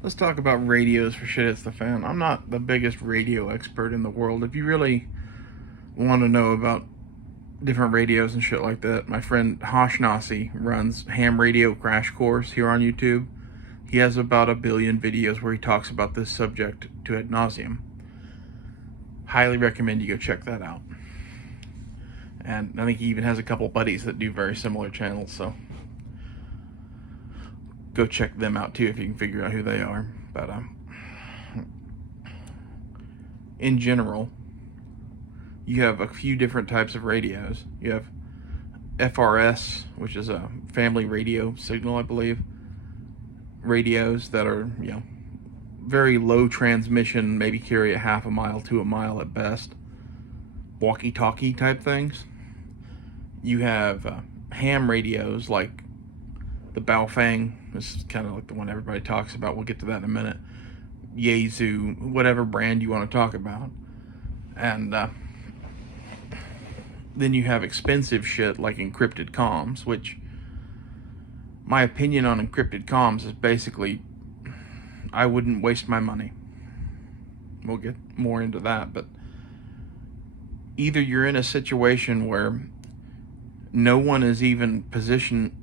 Let's talk about radios for shit hits the fan. I'm not the biggest radio expert in the world. If you really want to know about different radios and shit like that, my friend Hoshnasi runs Ham Radio Crash Course here on YouTube. He has about 1 billion videos where he talks about this subject to ad nauseum. Highly recommend you go check that out. And I think he even has a couple buddies that do very similar channels, so go check them out too if you can figure out who they are. But in general, you have a few different types of radios. You have FRS, which is a family radio signal, I believe. Radios that are, very low transmission, maybe carry a half a mile to a mile at best. Walkie-talkie type things. You have ham radios like the Baofeng. This is kind of like the one everybody talks about. We'll get to that in a minute. Yaesu, whatever brand you want to talk about. And then you have expensive shit like encrypted comms, which my opinion on encrypted comms is basically I wouldn't waste my money. We'll get more into that, but either you're in a situation where no one is even positioning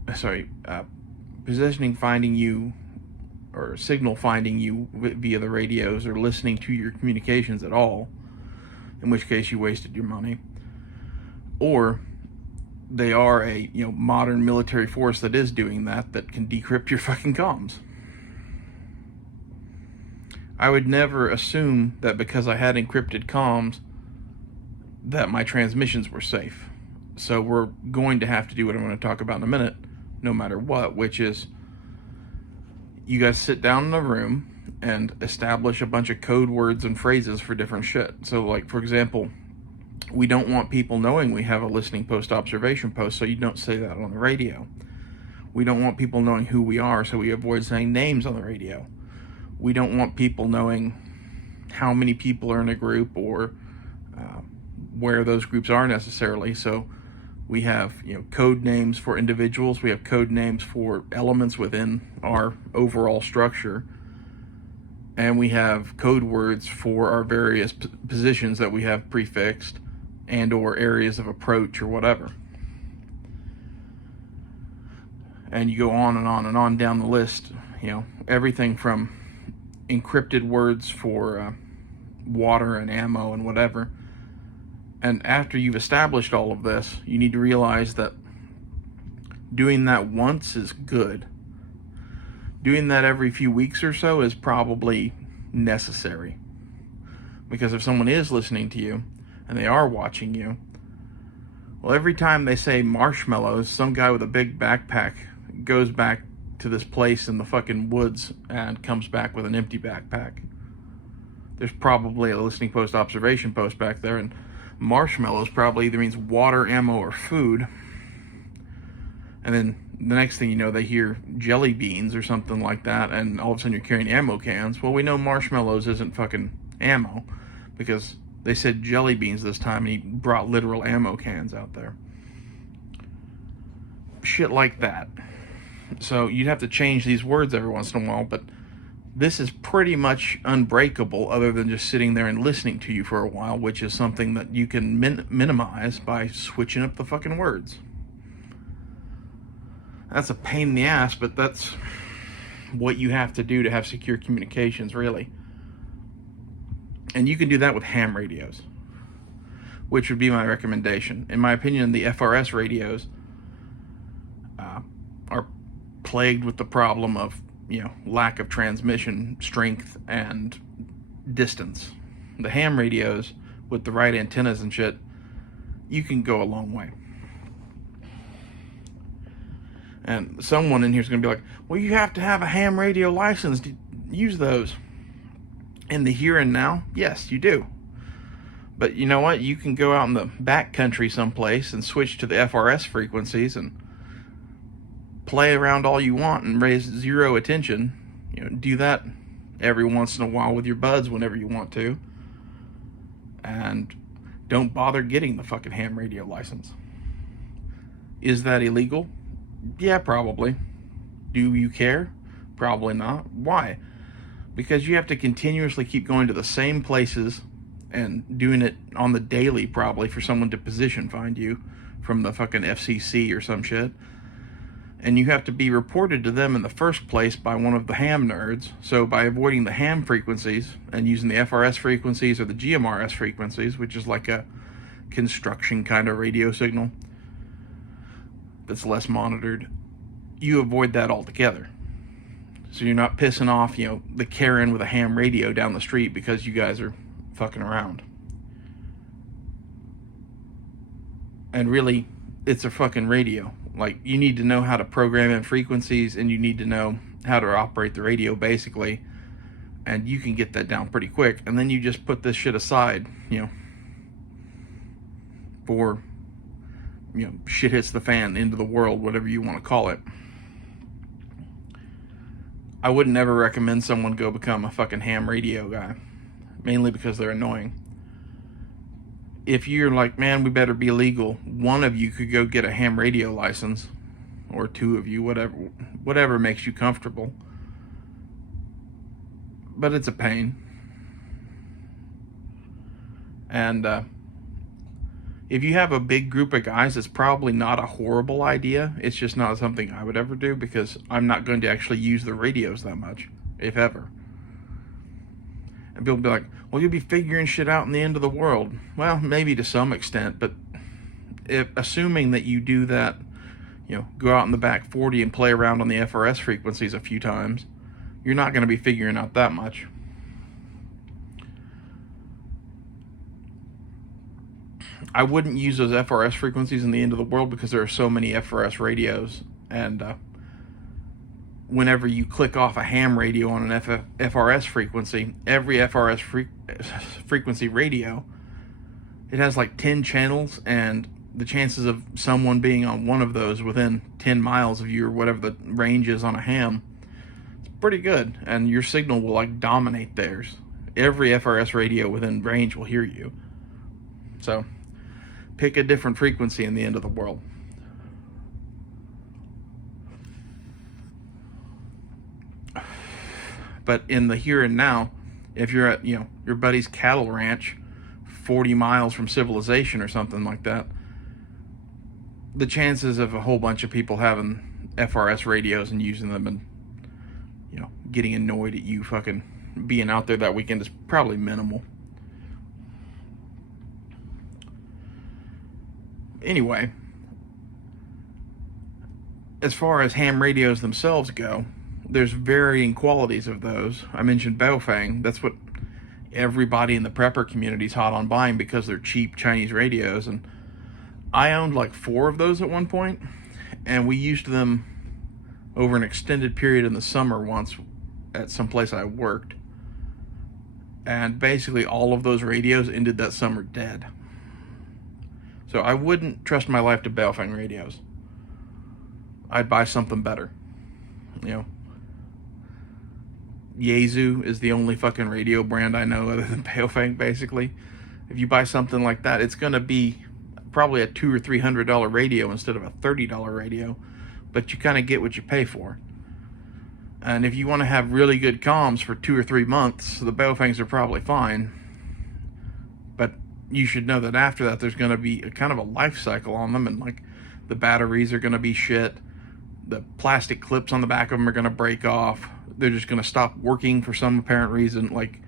finding you or signal finding you via the radios or listening to your communications at all, in which case you wasted your money, or they are a modern military force that is doing that can decrypt your fucking comms. I would never assume that because I had encrypted comms that my transmissions were safe. So we're going to have to do what I'm going to talk about in a minute, no matter what, which is you guys sit down in a room and establish a bunch of code words and phrases for different shit. So like, for example, we don't want people knowing we have a listening post observation post, so you don't say that on the radio. We don't want people knowing who we are, so we avoid saying names on the radio. We don't want people knowing how many people are in a group or where those groups are necessarily, so we have code names for individuals, we have code names for elements within our overall structure, and we have code words for our various positions that we have prefixed and or areas of approach or whatever. And you go on and on and on down the list, everything from encrypted words for water and ammo and whatever. And after you've established all of this, you need to realize that doing that once is good. Doing that every few weeks or so is probably necessary. Because if someone is listening to you and they are watching you, well, every time they say marshmallows, some guy with a big backpack goes back to this place in the fucking woods and comes back with an empty backpack. There's probably a listening post observation post back there, and marshmallows probably either means water, ammo, or food. And then the next thing you know, they hear jelly beans or something like that, and all of a sudden you're carrying ammo cans. Well, we know marshmallows isn't fucking ammo because they said jelly beans this time and he brought literal ammo cans out there. Shit like that. So you'd have to change these words every once in a while, but this is pretty much unbreakable other than just sitting there and listening to you for a while, which is something that you can minimize by switching up the fucking words. That's a pain in the ass, but that's what you have to do to have secure communications, really. And you can do that with ham radios, which would be my recommendation. In my opinion, the FRS radios are plagued with the problem of lack of transmission strength and distance. The ham radios with the right antennas and shit, you can go a long way. And someone in here is going to be like, well, you have to have a ham radio license to use those. In the here and now, yes, you do. But you know what? You can go out in the back country someplace and switch to the FRS frequencies and play around all you want and raise zero attention. Do that every once in a while with your buds whenever you want to. And don't bother getting the fucking ham radio license. Is that illegal? Yeah, probably. Do you care? Probably not. Why? because you have to continuously keep going to the same places and doing it on the daily, probably, for someone to position find you from the fucking FCC or some shit. And you have to be reported to them in the first place by one of the ham nerds. So by avoiding the ham frequencies and using the FRS frequencies or the GMRS frequencies, which is like a construction kind of radio signal that's less monitored, you avoid that altogether. So you're not pissing off, the Karen with a ham radio down the street because you guys are fucking around. And really, it's a fucking radio. Like, you need to know how to program in frequencies, and you need to know how to operate the radio, basically. And you can get that down pretty quick. And then you just put this shit aside, for, shit hits the fan, into the world, whatever you want to call it. I would never recommend someone go become a fucking ham radio guy. Mainly because they're annoying. If you're like, man, we better be legal, one of you could go get a ham radio license, or two of you, whatever makes you comfortable. But it's a pain. And if you have a big group of guys, it's probably not a horrible idea. It's just not something I would ever do, because I'm not going to actually use the radios that much, if ever. And people be like, well, you'll be figuring shit out in the end of the world. Well, maybe to some extent, but assuming that you do that, go out in the back 40 and play around on the FRS frequencies a few times, you're not going to be figuring out that much. I wouldn't use those FRS frequencies in the end of the world because there are so many FRS radios, and whenever you click off a ham radio on an FRS frequency, every FRS frequency radio, it has like 10 channels, and the chances of someone being on one of those within 10 miles of you, or whatever the range is on a ham, it's pretty good, and your signal will like dominate theirs. Every FRS radio within range will hear you. So pick a different frequency in the end of the world. But in the here and now, if you're at, your buddy's cattle ranch 40 miles from civilization or something like that, the chances of a whole bunch of people having FRS radios and using them and, getting annoyed at you fucking being out there that weekend is probably minimal. Anyway, as far as ham radios themselves go, there's varying qualities of those. I mentioned Baofeng. That's what everybody in the prepper community is hot on buying, because they're cheap Chinese radios. And I owned like 4 of those at one point, and we used them over an extended period in the summer once at some place I worked. And basically all of those radios ended that summer dead. So I wouldn't trust my life to Baofeng radios. I'd buy something better. Yaesu is the only fucking radio brand I know other than Baofeng, basically. If you buy something like that, it's going to be probably a $200 or $300 radio instead of a $30 radio, but you kind of get what you pay for. And if you want to have really good comms for 2 or 3 months, the Baofengs are probably fine. But you should know that after that, there's going to be a kind of a life cycle on them, and like the batteries are going to be shit. The plastic clips on the back of them are going to break off. They're just going to stop working for some apparent reason. Like,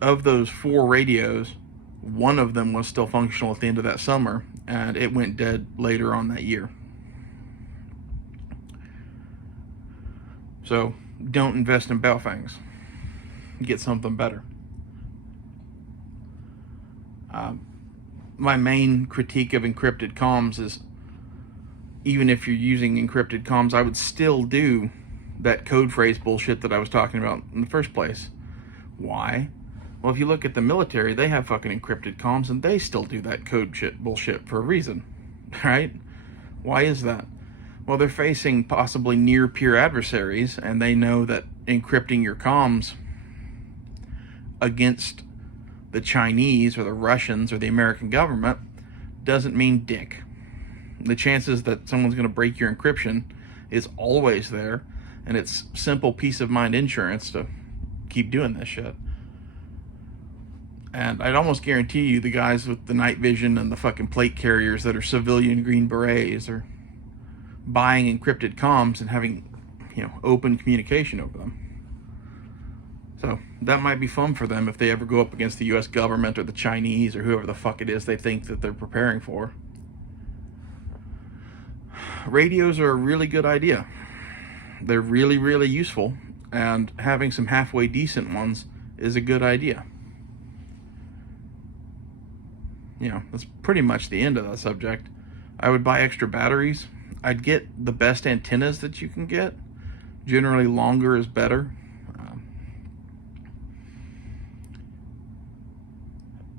of those 4 radios, one of them was still functional at the end of that summer, and it went dead later on that year. So don't invest in Baofengs. Get something better. My main critique of encrypted comms is, even if you're using encrypted comms, I would still do that code phrase bullshit that I was talking about in the first place. Why? Well, if you look at the military, they have fucking encrypted comms, and they still do that code shit bullshit for a reason, right? Why is that? Well, they're facing possibly near-peer adversaries, and they know that encrypting your comms against the Chinese or the Russians or the American government doesn't mean dick. The chances that someone's going to break your encryption is always there, and it's simple peace of mind insurance to keep doing this shit. And I'd almost guarantee you the guys with the night vision and the fucking plate carriers that are civilian Green Berets are buying encrypted comms and having, open communication over them. So that might be fun for them if they ever go up against the US government or the Chinese or whoever the fuck it is they think that they're preparing for. Radios are a really good idea. They're really, really useful, and having some halfway decent ones is a good idea. That's pretty much the end of that subject. I would buy extra batteries. I'd get the best antennas that you can get. Generally, longer is better.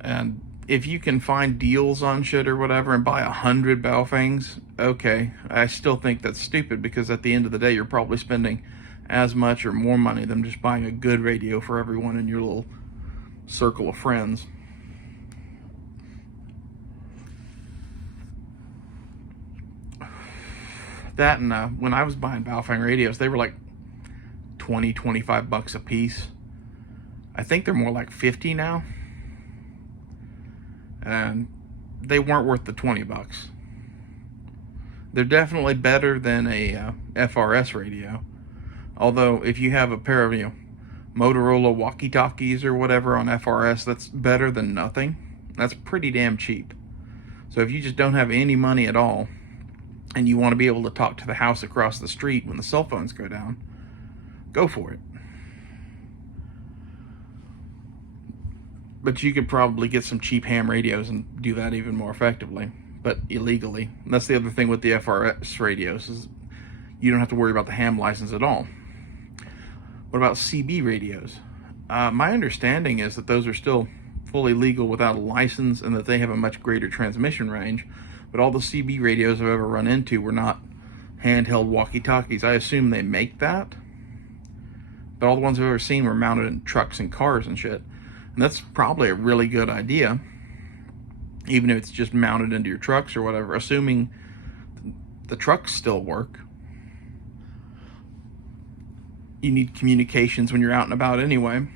And if you can find deals on shit or whatever and buy 100 Baofangs, okay. I still think that's stupid, because at the end of the day, you're probably spending as much or more money than just buying a good radio for everyone in your little circle of friends. That, and when I was buying Baofeng radios, they were like $20-25 a piece. I think they're more like 50 now. And they weren't worth the $20. They're definitely better than a FRS radio. Although if you have a pair of Motorola walkie-talkies or whatever on FRS, that's better than nothing. That's pretty damn cheap. So if you just don't have any money at all and you want to be able to talk to the house across the street when the cell phones go down, go for it. But you could probably get some cheap ham radios and do that even more effectively, but illegally. And that's the other thing with the FRS radios, is you don't have to worry about the ham license at all. What about CB radios? My understanding is that those are still fully legal without a license, and that they have a much greater transmission range. But all the CB radios I've ever run into were not handheld walkie-talkies. I assume they make that, but all the ones I've ever seen were mounted in trucks and cars and shit. And that's probably a really good idea, even if it's just mounted into your trucks or whatever, assuming the trucks still work. You need communications when you're out and about anyway.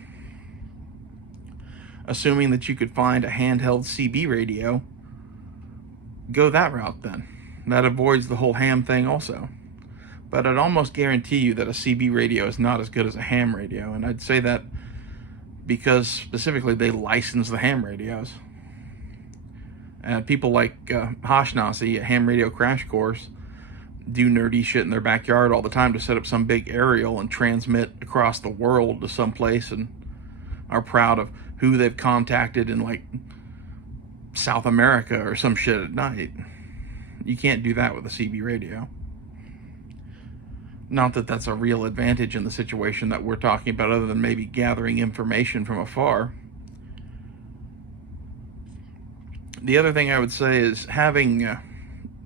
Assuming that you could find a handheld CB radio, go that route then. That avoids the whole ham thing also. But I'd almost guarantee you that a CB radio is not as good as a ham radio, and I'd say that because specifically they license the ham radios. And people like Hashnazi at Ham Radio Crash Course do nerdy shit in their backyard all the time to set up some big aerial and transmit across the world to some place, and are proud of who they've contacted in like South America or some shit at night. You can't do that with a CB radio. Not that that's a real advantage in the situation that we're talking about, other than maybe gathering information from afar. The other thing I would say is having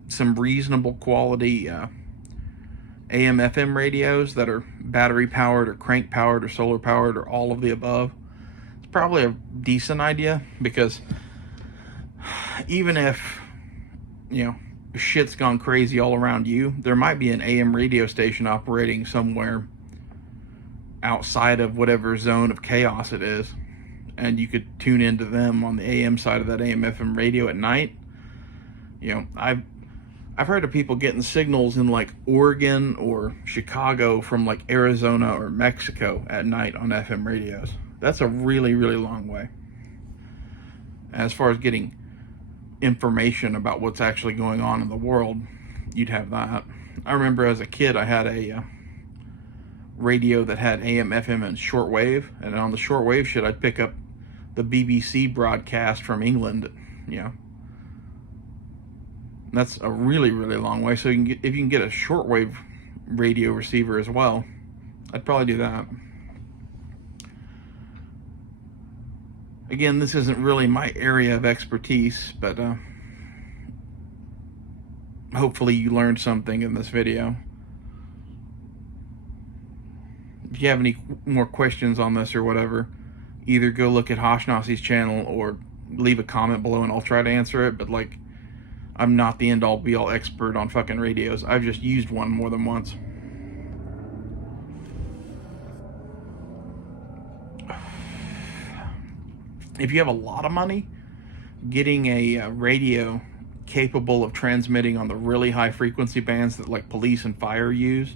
some reasonable quality AM/FM radios that are battery powered or crank powered or solar powered or all of the above. It's probably a decent idea, because even if shit's gone crazy all around you, there might be an AM radio station operating somewhere outside of whatever zone of chaos it is, and you could tune into them on the AM side of that AM/FM radio at night. I've heard of people getting signals in like Oregon or Chicago from like Arizona or Mexico at night on FM radios. That's a really, really long way. As far as getting information about what's actually going on in the world, you'd have that. I remember as a kid I had a radio that had AM, FM, and shortwave, and on the shortwave shit I'd pick up the BBC broadcast from England. That's a really, really long way. So if you can get a shortwave radio receiver as well, I'd probably do that. Again, this isn't really my area of expertise, but hopefully you learned something in this video. If you have any more questions on this or whatever, either go look at Hashnazi's channel or leave a comment below and I'll try to answer it. But like, I'm not the end all be all expert on fucking radios. I've just used one more than once. If you have a lot of money, getting a radio capable of transmitting on the really high frequency bands that like police and fire use,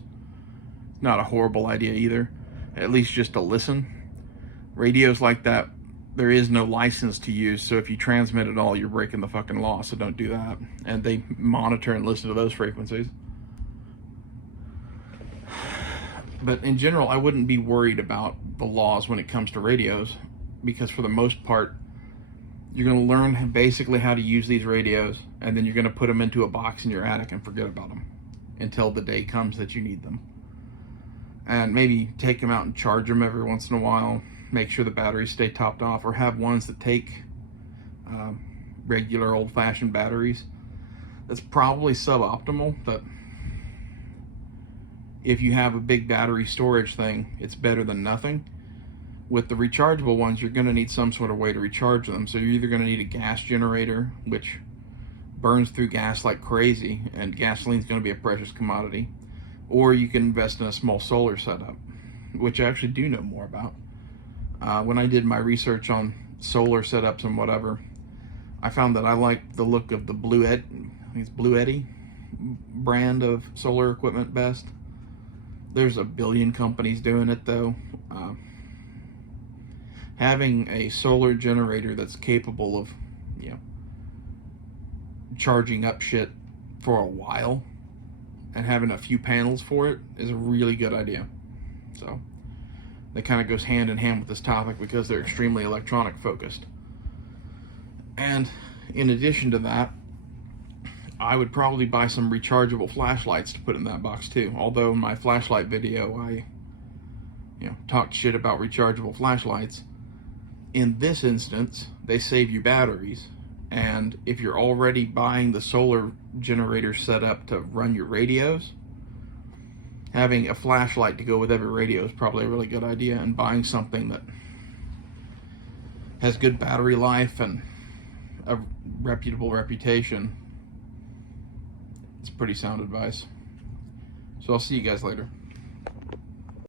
not a horrible idea either. At least just to listen. Radios like that, there is no license to use, so if you transmit at all, you're breaking the fucking law, so don't do that. And they monitor and listen to those frequencies. But in general, I wouldn't be worried about the laws when it comes to radios, because for the most part, you're going to learn basically how to use these radios, and then you're going to put them into a box in your attic and forget about them until the day comes that you need them. And maybe take them out and charge them every once in a while. Make sure the batteries stay topped off, or have ones that take regular old-fashioned batteries. That's probably suboptimal, but if you have a big battery storage thing, it's better than nothing. With the rechargeable ones, you're going to need some sort of way to recharge them. So you're either going to need a gas generator, which burns through gas like crazy, and gasoline's going to be a precious commodity, or you can invest in a small solar setup, which I actually do know more about. When I did my research on solar setups and whatever, I found that I like the look of the Blue Eddy brand of solar equipment best. There's a billion companies doing it though. Having a solar generator that's capable of, charging up shit for a while and having a few panels for it is a really good idea. So that kind of goes hand in hand with this topic because they're extremely electronic focused. And in addition to that, I would probably buy some rechargeable flashlights to put in that box too. Although in my flashlight video, I talked shit about rechargeable flashlights. In this instance, they save you batteries. And if you're already buying the solar generator set up to run your radios, having a flashlight to go with every radio is probably a really good idea. And buying something that has good battery life and a reputable reputation, it's pretty sound advice. So I'll see you guys later.